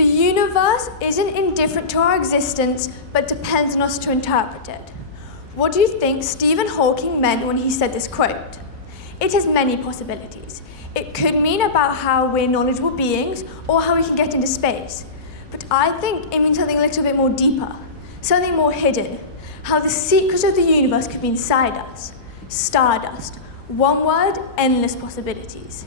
The universe isn't indifferent to our existence, but depends on us to interpret it. What do you think Stephen Hawking meant when he said this quote? It has many possibilities. It could mean about how we're knowledgeable beings or how we can get into space. But I think it means something a little bit more deeper, something more hidden, how the secrets of the universe could be inside us. Stardust. One word, endless possibilities.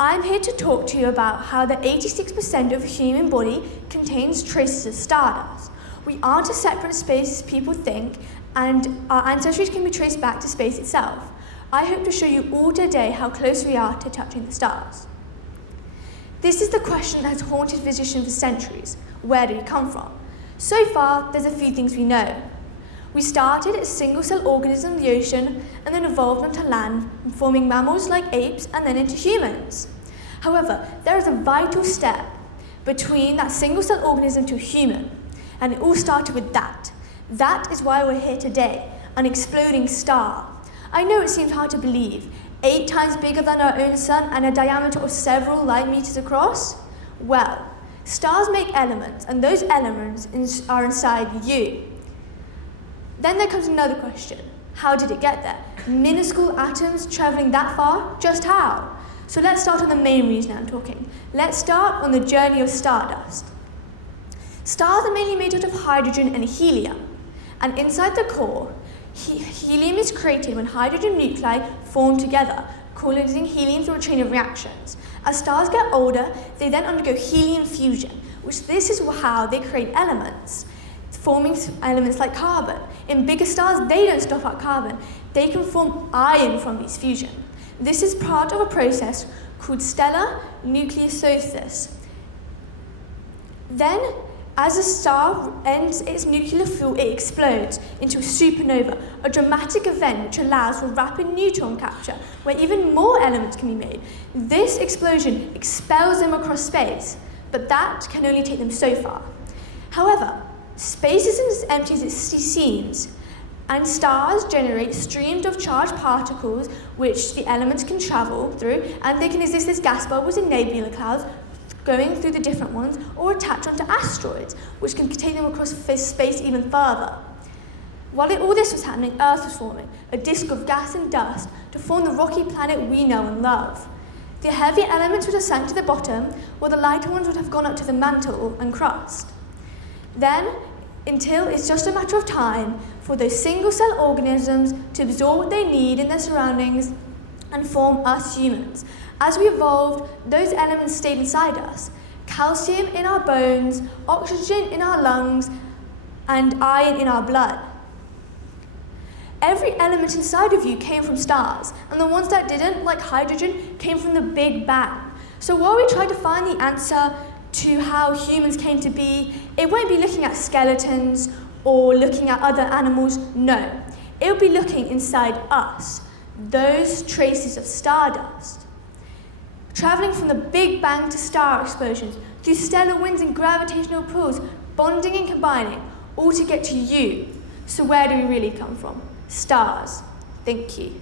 I'm here to talk to you about how the 86% of the human body contains traces of stardust. We aren't as separate space as people think, and our ancestries can be traced back to space itself. I hope to show you all today how close we are to touching the stars. This is the question that has haunted physicians for centuries. Where do we come from? So far, there's a few things we know. We started as single-cell organisms in the ocean and then evolved onto land, forming mammals like apes and then into humans. However, there is a vital step between that single-cell organism to a human, and it all started with that. That is why we're here today, an exploding star. I know it seems hard to believe, 8 times bigger than our own sun and a diameter of several light meters across. Well, stars make elements, and those elements are inside you. Then there comes another question. How did it get there? Minuscule atoms traveling that far? Just how? So let's start on the main reason I'm talking. Let's start on the journey of stardust. Stars are mainly made out of hydrogen and helium. And inside the core, helium is created when hydrogen nuclei form together, causing helium through a chain of reactions. As stars get older, they then undergo helium fusion, which this is how they create elements, forming elements like carbon. In bigger stars, they don't stop at carbon. They can form iron from these fusion. This is part of a process called stellar nucleosynthesis. Then, as a star ends its nuclear fuel, it explodes into a supernova, a dramatic event which allows for rapid neutron capture, where even more elements can be made. This explosion expels them across space, but that can only take them so far. However, space isn't as empty as it seems, and stars generate streams of charged particles which the elements can travel through, and they can exist as gas bubbles in nebula clouds, going through the different ones, or attach onto asteroids, which can take them across space even further. While all this was happening, Earth was forming, a disk of gas and dust, to form the rocky planet we know and love. The heavy elements would have sunk to the bottom, while the lighter ones would have gone up to the mantle and crust. Then, until it's just a matter of time for those single-cell organisms to absorb what they need in their surroundings and form us humans. As we evolved, those elements stayed inside us. Calcium in our bones, oxygen in our lungs, and iron in our blood. Every element inside of you came from stars, and the ones that didn't, like hydrogen, came from the Big Bang. So while we try to find the answer to how humans came to be, it won't be looking at skeletons or looking at other animals, no. It'll be looking inside us, those traces of stardust. Traveling from the Big Bang to star explosions, through stellar winds and gravitational pulls, bonding and combining, all to get to you. So where do we really come from? Stars. Thank you.